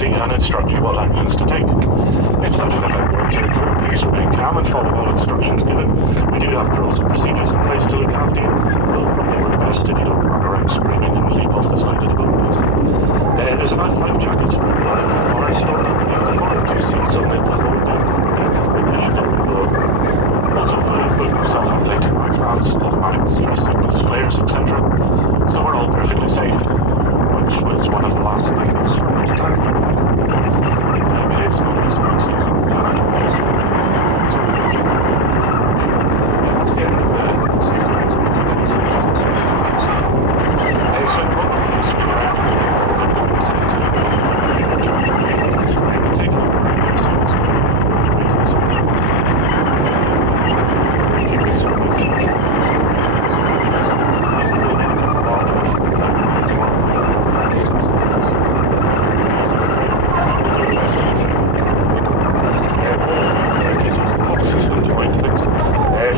emergency and instruct you what actions to take. If such an event were to occur, please remain calm and follow all instructions given. We do have drills and procedures in place to look after you, though probably we're the best if you don't run around screaming and leap off the side of the boat. There's enough life jackets for everyone, or stored underneath the water to see something to hold down also food, self-inflated microphones, automatic distress signals, flares, etc. So we're all perfectly safe, which was one of the last things at the time. It is not a spring season, and I don't use it. So that's the end of the safety arrangements. So the boat is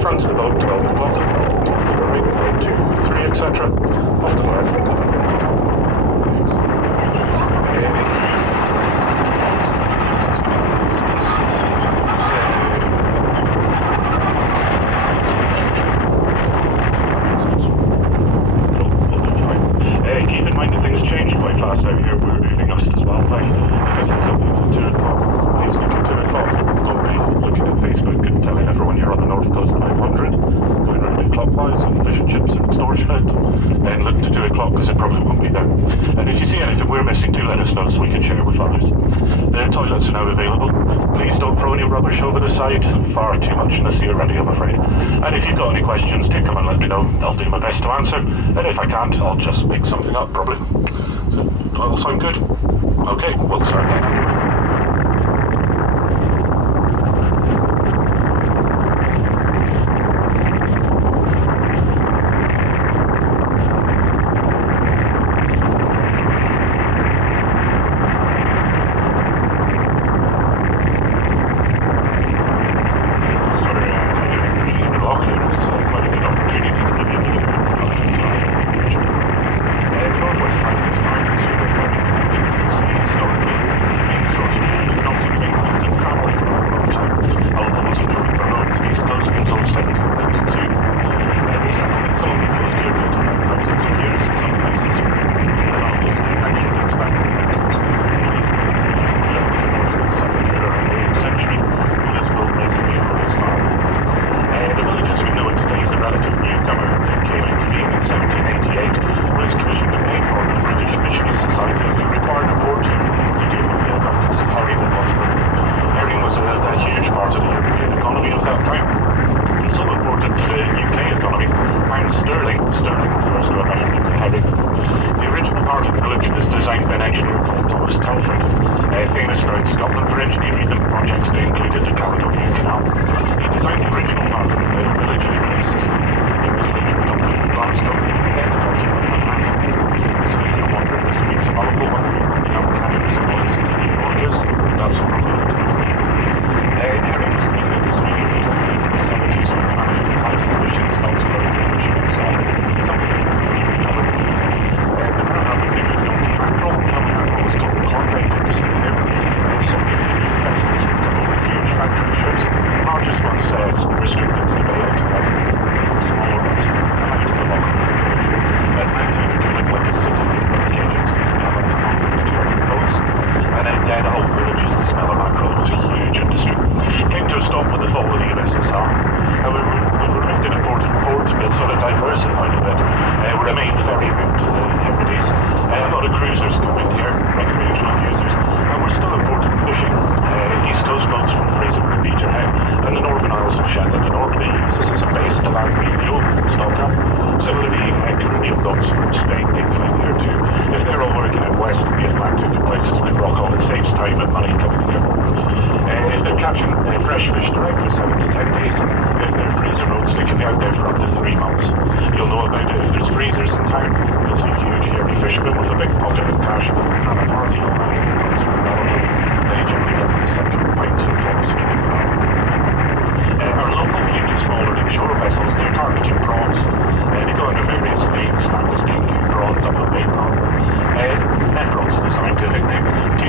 front of the boat, 12 o'clock, to the right, 2, 3, etc. Off the left. Keep in mind that things change quite fast out here. We're moving us as well. Because it's up to 2 o'clock. Please look at 2 o'clock. Don't be looking at Facebook and telling everyone you're on the North Coast 500, going around clockwise on fish and chips and extortion out. And look to 2 o'clock because it probably won't be there. And if you see anything we're missing, do let us know so we can share with others. The toilets are now available. Please don't throw any rubbish over the side. Far too much in the sea already, I'm afraid. And if you've got any questions, do come and let me know. I'll do my best to answer. And if I can't, I'll just make something up, probably. So, that'll sound good. Okay, we'll start then.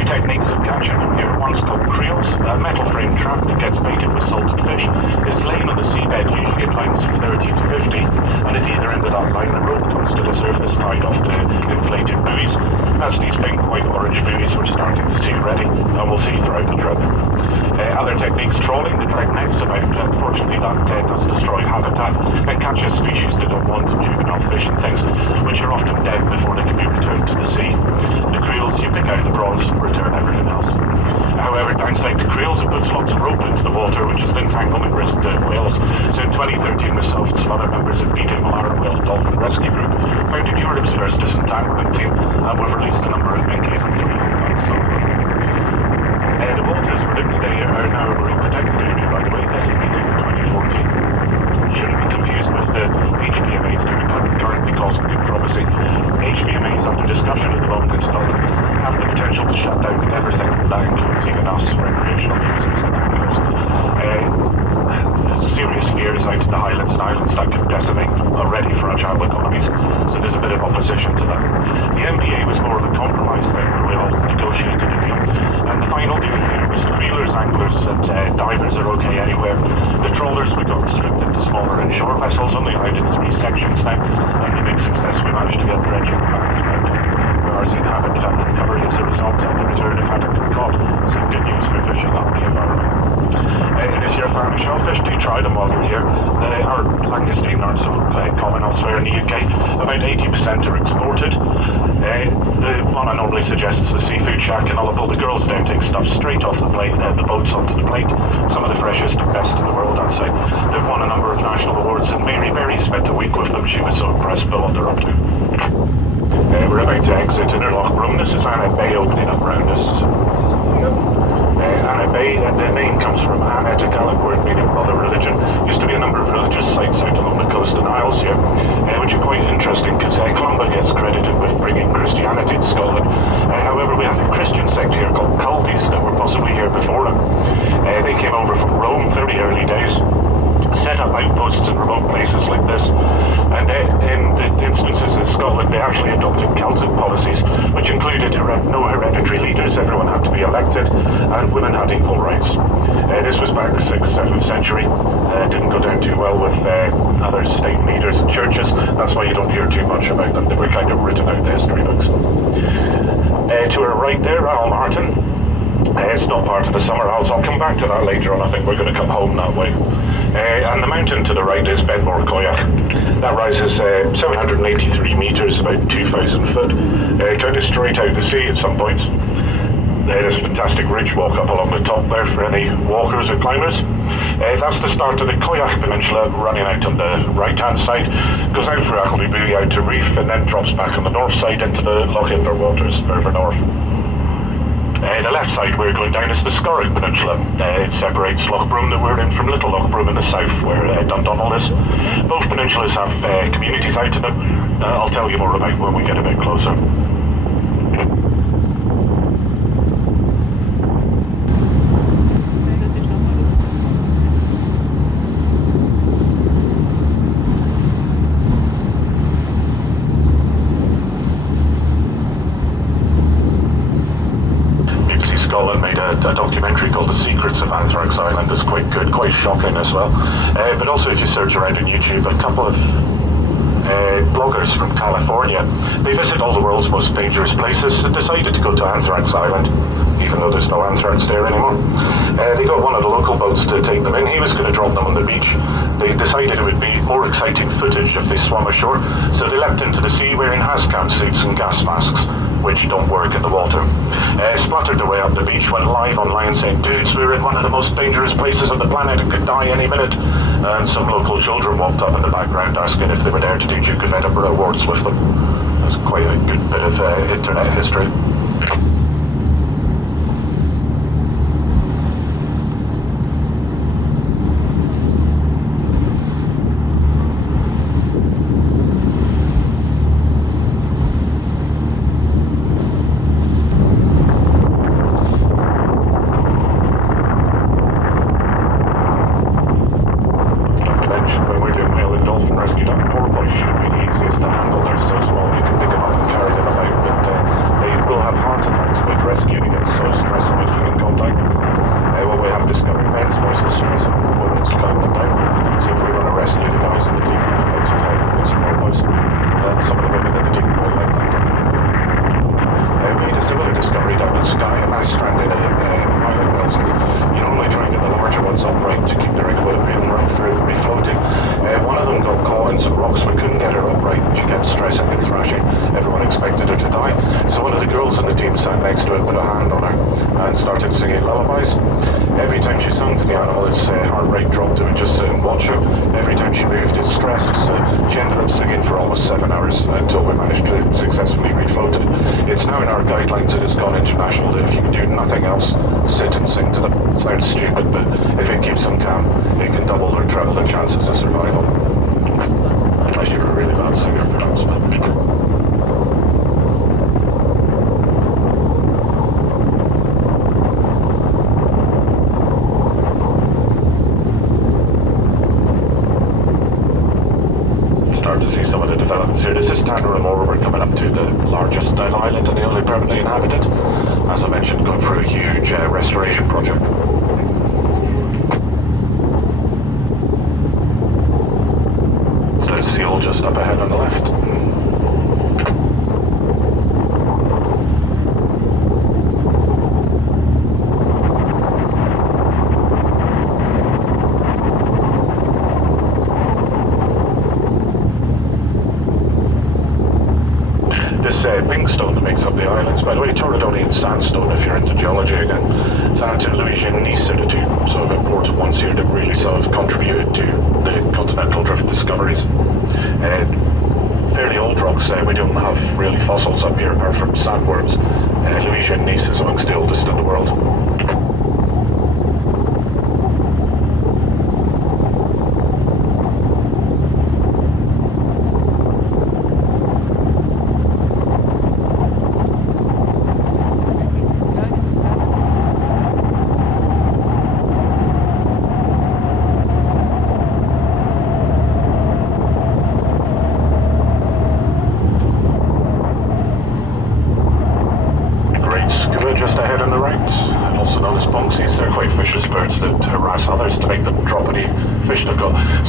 Techniques catching them here. One's called creels, a metal frame trap that gets baited with salted fish. It's laying on the seabed, usually at lines of 30 to 50, and at either end of that line, the rope comes to the surface tied off to inflated buoys. That's these big white orange buoys we're starting to see ready, and we'll see throughout the trip. Other techniques, trawling, the drag nets about. Unfortunately, that does destroy habitat. It catches species that don't want juvenile fish and things, which are often dead before they can be returned to the sea. The creels, you pick out the prawns and return everything else. However, downside to creels, it puts lots of rope into the water, which is entanglement risk to whales. So in 2013, myself and some other members of BT Malaran Whale Dolphin Rescue Group founded Europe's first disentanglement team, and we've released a number of binkies and 3 the waters we're in today are now a marine protected area, by the way, designated in 2014. Shouldn't be confused with the HPMAs that are currently causing controversy. HPMAs, under discussion at the moment in Scotland, have the potential to shut down everything. That includes even us, recreational users and anglers. There's serious fears out in the Highlands and Islands that could decimate already fragile economies, so there's a bit of opposition to that. The MPA was more of a compromise thing where we all negotiated a deal. And the final deal here was creelers, anglers and divers are okay anywhere. The trawlers we got restricted to smaller inshore vessels, only allowed in 3 sections now, and the big success we managed to get dredging back throughout. We're seeing habitat recovery as a result and the return of haddock and cod, so good news for fishing up the environment. And if you're a fan of shellfish, do try them while you're here. Our langoustine aren't so common elsewhere in the UK. About 80% are exported. The one I normally suggest is the seafood shack in Ullapool. The girls there take stuff straight off the plate, the boats onto the plate. Some of the freshest and best in the world, I'd say. They've won a number of national awards, and Mary Berry spent a week with them. She was so impressed by what they're up to. We're about to exit Inner Loch Broom. This is Anna Bay opening up round us. Anna Bay, the name comes from Anna, a Gaelic word meaning mother religion. Used to be a number of religious sites out along the coast and Isles here, which are quite interesting because Columba gets credited with bringing Christianity to Scotland. However, we have a Christian sect here called Culties that were possibly here before them. They came over from Rome, very early days, set up outposts in remote places like this, and in the instances in Scotland they actually adopted Celtic policies, which included no hereditary leaders, everyone had to be elected, and women had equal rights. This was back 6th, 7th century. Didn't go down too well with other state leaders and churches. That's why you don't hear too much about them. They were kind of written out in the history books. To our right there, Al Martin. It's not part of the Summer Isles. I'll come back to that later on. I think we're going to come home that way. And the mountain to the right is Benmore Koyak. That rises 783 metres, about 2,000 foot, kind of straight out to sea at some points. There's a fantastic ridge walk up along the top there for any walkers or climbers. That's the start of the Koyak Peninsula, running out on the right-hand side, goes out for Appleby Buoy out to Reef, and then drops back on the north side into the Loch Inver waters further north. The left side we're going down is the Scorrig Peninsula. It separates Loch Broom that we're in from Little Loch Broom in the south, where Dundonald is. Both peninsulas have communities out to them. I'll tell you more about when we get a bit closer. Scotland made a documentary called The Secrets of Anthrax Island. It's quite good, quite shocking as well. But also if you search around on YouTube, a couple of bloggers from California, they visit all the world's most dangerous places and decided to go to Anthrax Island, even though there's no anthrax there anymore. They got one of the local boats to take them in. He was going to drop them on the beach. They decided it would be more exciting footage if they swam ashore, so they leapt into the sea wearing hazmat suits and gas masks, which don't work in the water. Splattered their way up the beach, went live online saying, "Dudes, we're in one of the most dangerous places on the planet and could die any minute." And some local children walked up in the background asking if they were there to do Duke of Edinburgh awards with them. That's quite a good bit of internet history. exercise. Every time she sung to the animal, its heart rate dropped. It would just sit and watch it. Every time she moved, it stressed. So she ended up singing for almost 7 hours until we managed to successfully refloat it. It's now in our guidelines. It has gone international. If you can do nothing else, sit and sing to them. It sounds stupid, but if it keeps them calm, it can double or treble their chances of survival. Unless you're a really bad singer, perhaps. Here. This is Tanneramore. We're coming up to the largest island and the only permanently inhabited. As I mentioned, going through a huge restoration project. So there's Seal just up ahead on the left. Stone that makes up the islands. By the way, Torridonian sandstone, if you're into geology again, found in Louisiana Nice are the two sort of important ones here that really sort of contributed to the continental drift discoveries. Fairly old rocks, we don't have really fossils up here apart from sandworms. Louisiana Nice is amongst the oldest in the world.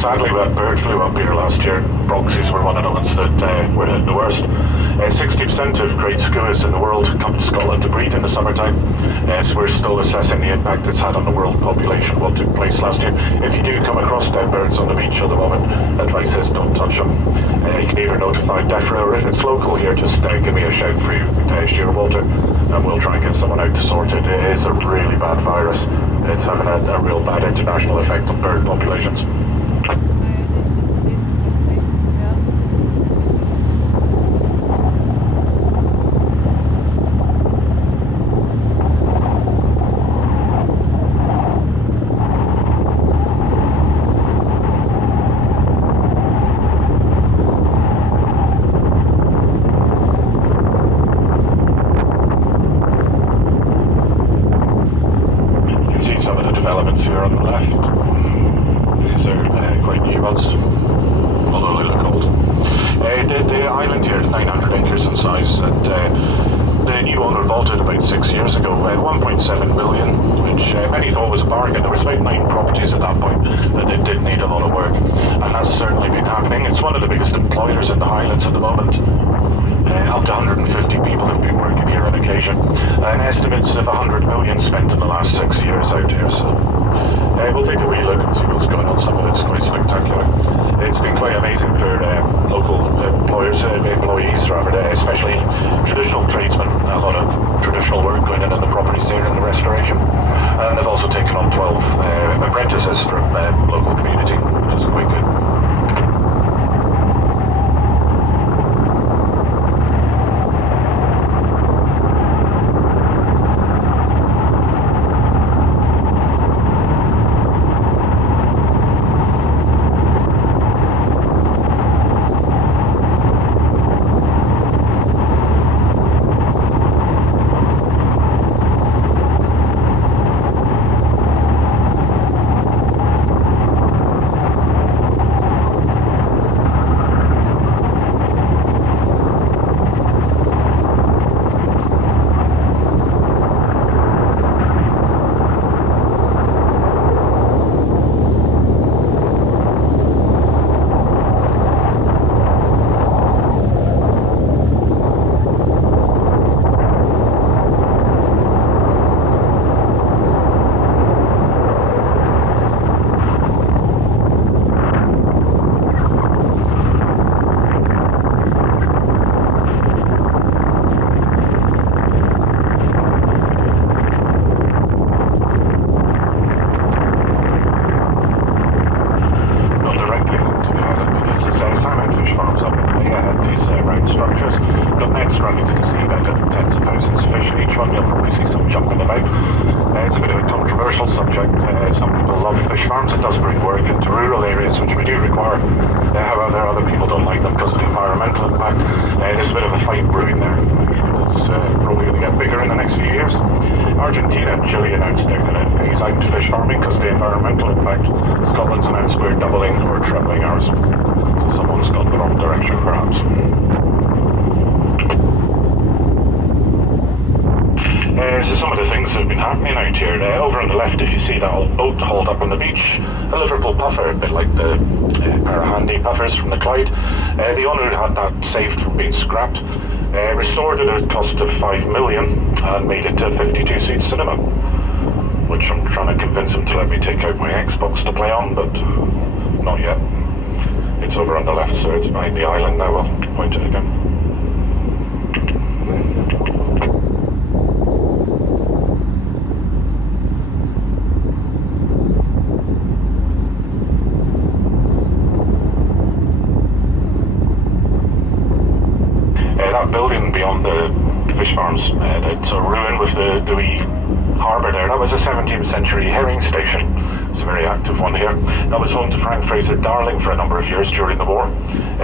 Sadly, that bird flew up here last year. Bronxies were one of the ones that were hit the worst. 60% of great skuas in the world come to Scotland to breed in the summertime. So we're still assessing the impact it's had on the world population, what took place last year. If you do come across dead birds on the beach at the moment, advice is don't touch them. You can either notify DEFRA, or if it's local here, just give me a shout through Shearwater, and we'll try and get someone out to sort it. It is a really bad virus. It's having a real bad international effect on bird populations. It's a bit of a controversial subject. Some people love fish farms. It does bring work into rural areas, which we do require. However, other people don't like them because of the environmental impact. There's a bit of a fight brewing there. It's probably going to get bigger in the next few years. Argentina and Chile announced they're going to phase out fish farming because of the environmental impact. Scotland's announced we're doubling or tripling ours. So someone's gone the wrong direction, perhaps. So some of the things that have been happening out here. Over on the left, if you see that old boat hauled up on the beach, a Liverpool puffer, a bit like the pair of handy puffers from the Clyde. The owner had that saved from being scrapped, restored it at a cost of $5 million and made it a 52-seat cinema, which I'm trying to convince him to let me take out my Xbox to play on, but not yet. It's over on the left, so it's behind the island now. I'll point it again. Building beyond the fish farms, it's a ruin with the wee harbour there. That was a 17th century herring station. It's a very active one here. That was home to Frank Fraser Darling for a number of years during the war.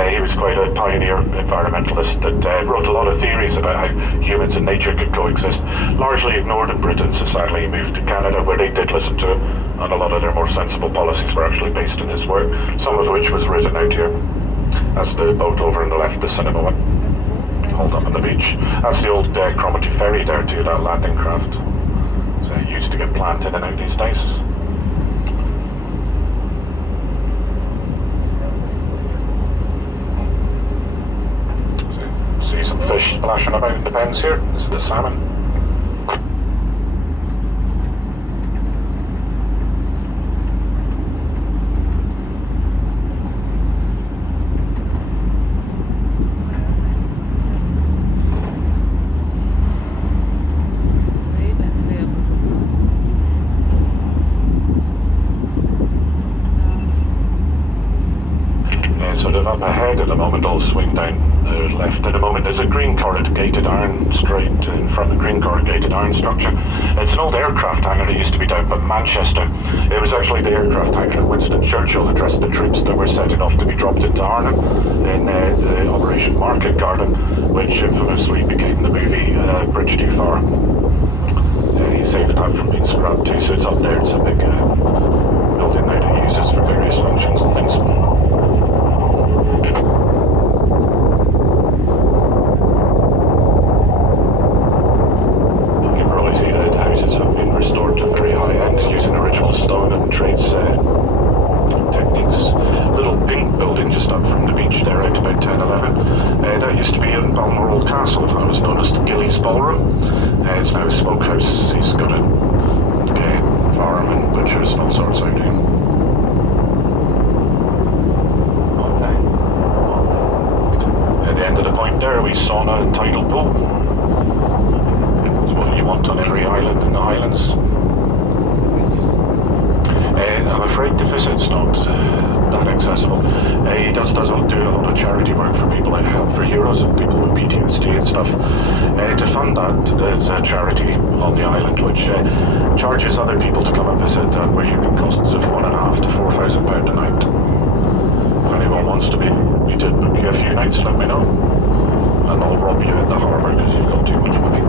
He was quite a pioneer environmentalist that wrote a lot of theories about how humans and nature could coexist, largely ignored in Britain. So sadly he moved to Canada, where they did listen to him, and a lot of their more sensible policies were actually based in his work, some of which was written out here. That's the boat over on the left, the cinema one. Hold up on the beach. That's the old Cromarty ferry there too, that landing craft. So it used to get planted in out these days. So, see some fish splashing about in the pens here. This is the salmon. Up ahead at the moment, I'll swing down left at the moment. There's a green corrugated iron straight in front of the green corrugated iron structure. It's an old aircraft hangar that used to be down by Manchester. It was actually the aircraft hangar that Winston Churchill addressed the troops that were setting off to be dropped into Arnhem in the Operation Market Garden, which infamously became the movie Bridge Too Far. He saved that from being scrapped too, so it's up there. It's a big building now that he uses for various functions and things. Restored to very high end using original stone and trades techniques. Little pink building just up from the beach there out about 10-11. That used to be in Balmoral Castle. That was known as the Gillies Ballroom. It's now a smokehouse. He's got a farm and butchers and all sorts out here. At the end of the point there, we sauna and tidal pool. What you want on every island in the Highlands. I'm afraid the visit's not that accessible. He does do a lot of charity work for people like Help for Heroes and people with PTSD and stuff. To fund that, there's a charity on the island which charges other people to come and visit where unit costs of £1,500 to £4,000 a night. If anyone wants to be, you did book you a few nights, let me know. And I'll rob you at the harbour because you've got too much money.